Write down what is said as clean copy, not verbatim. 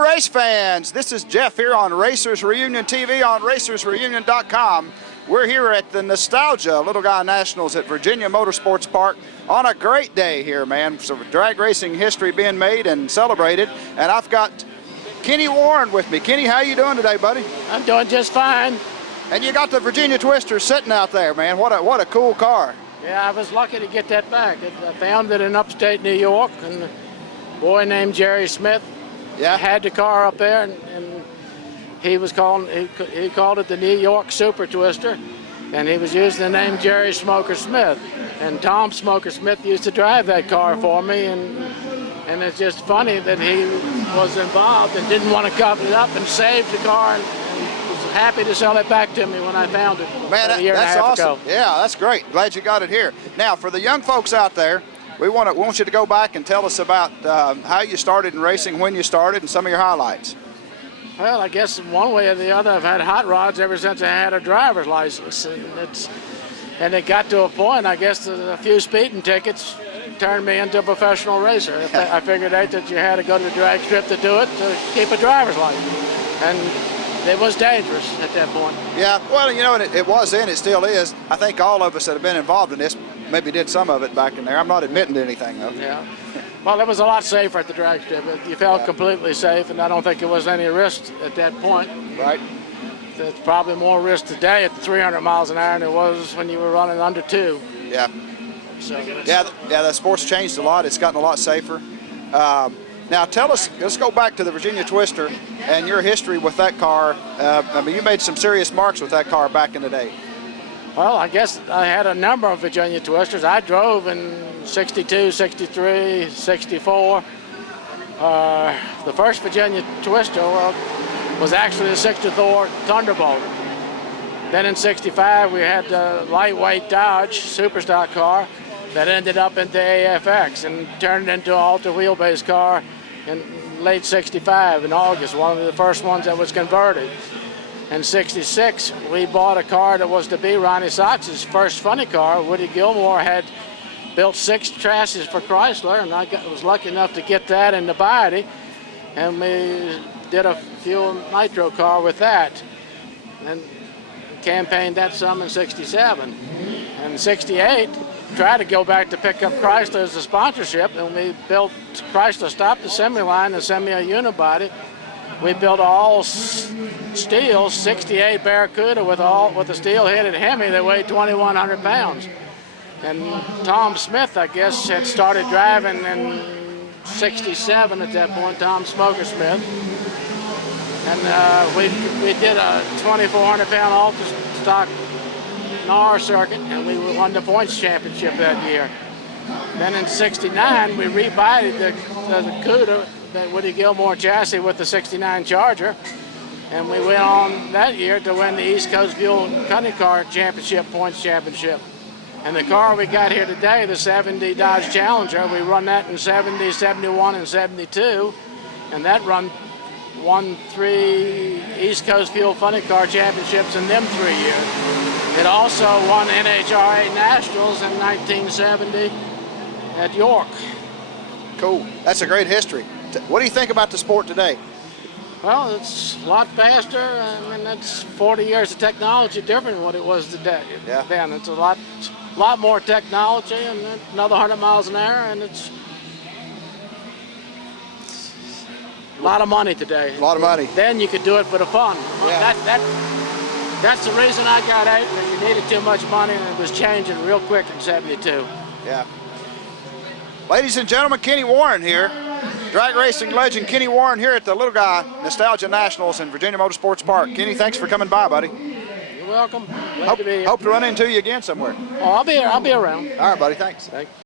Hello, race fans. This is Jeff here on Racers Reunion TV on RacersReunion.com. We're here at the Nostalgia Little Guy Nationals at Virginia Motorsports Park on a great day here, man. So drag racing history being made and celebrated. And I've got Kenny Warren with me. Kenny, how you doing today, buddy? I'm doing just fine. And you got the Virginia Twister sitting out there, man. What a cool car. Yeah, I was lucky to get that back. I found it in upstate New York, and a boy named Jerry Smith had the car up there, and he called it the New York Super Twister, and he was using the name Jerry Smoker Smith. And Tom Smoker Smith used to drive that car for me, and it's just funny that he was involved and didn't want to cover it up and saved the car and was happy to sell it back to me when I found it a year and a half ago. Yeah, that's great. Glad you got it here. Now, for the young folks out there, we want you to go back and tell us about how you started in racing, when you started, and some of your highlights. Well, I guess one way or the other, I've had hot rods ever since I had a driver's license. And it got to a point, I guess, a few speeding tickets turned me into a professional racer. I figured out that you had to go to the drag strip to do it to keep a driver's license. And it was dangerous at that point. Yeah, well, you know, it was then, it still is. I think all of us that have been involved in this maybe did some of it back in there. I'm not admitting to anything, though. Yeah. Well, it was a lot safer at the drag strip. You felt completely safe, and I don't think there was any risk at that point. Right. There's probably more risk today at 300 miles an hour than it was when you were running under 2. Yeah. So. Yeah, the sport's changed a lot. It's gotten a lot safer. Now tell us, let's go back to the Virginia Twister and your history with that car. I mean, you made some serious marks with that car back in the day. Well, I guess I had a number of Virginia Twisters. I drove in 62, 63, 64. The first Virginia Twister was actually the 64 Thunderbolt. Then in 65, we had the lightweight Dodge Superstock car that ended up into AFX and turned into an alter wheelbase car in late 65 in August, one of the first ones that was converted. In 66, we bought a car that was to be Ronnie Sox's first funny car. Woody Gilmore had built 6 chassis for Chrysler, and I was lucky enough to get that in the body, and we did a fuel nitro car with that, and campaigned that some in 67. In 68, tried to go back to pick up Chrysler as a sponsorship, and we built, Chrysler stopped the assembly line and sent me a unibody. We built all steel 68 Barracuda with a steel-headed Hemi that weighed 2,100 pounds. And Tom Smith, I guess, had started driving in 67 at that point, Tom Smoker Smith. And we did a 2,400-pound ultra-stock NAR circuit, and we won the points championship that year. Then in 69, we rebodied the Cuda, that Woody Gilmore chassis with the 69 Charger, and we went on that year to win the East Coast Fuel Cunning Car Championship, points championship. And the car we got here today, the 70 Dodge Challenger, we run that in 70, 71, and 72, and that won 3 East Coast Fuel Funny Car Championships in them 3 years. It also won NHRA Nationals in 1970 at York. Cool. That's a great history. What do you think about the sport today? Well, it's a lot faster. I mean, that's 40 years of technology different than what it was today. Yeah. Then it's a lot more technology, and another 100 miles an hour, and it's a lot of money today. A lot of money. Then you could do it for the fun. Yeah. That's the reason I got out, that you needed too much money, and it was changing real quick in 72. Yeah. Ladies and gentlemen, Kenny Warren here. Drag racing legend Kenny Warren here at the Little Guy Nostalgia Nationals in Virginia Motorsports Park. Kenny, thanks for coming by, buddy. You're welcome. Glad to be here. Hope to run into you again somewhere. Oh, I'll be around. All right, buddy, thanks. Thanks.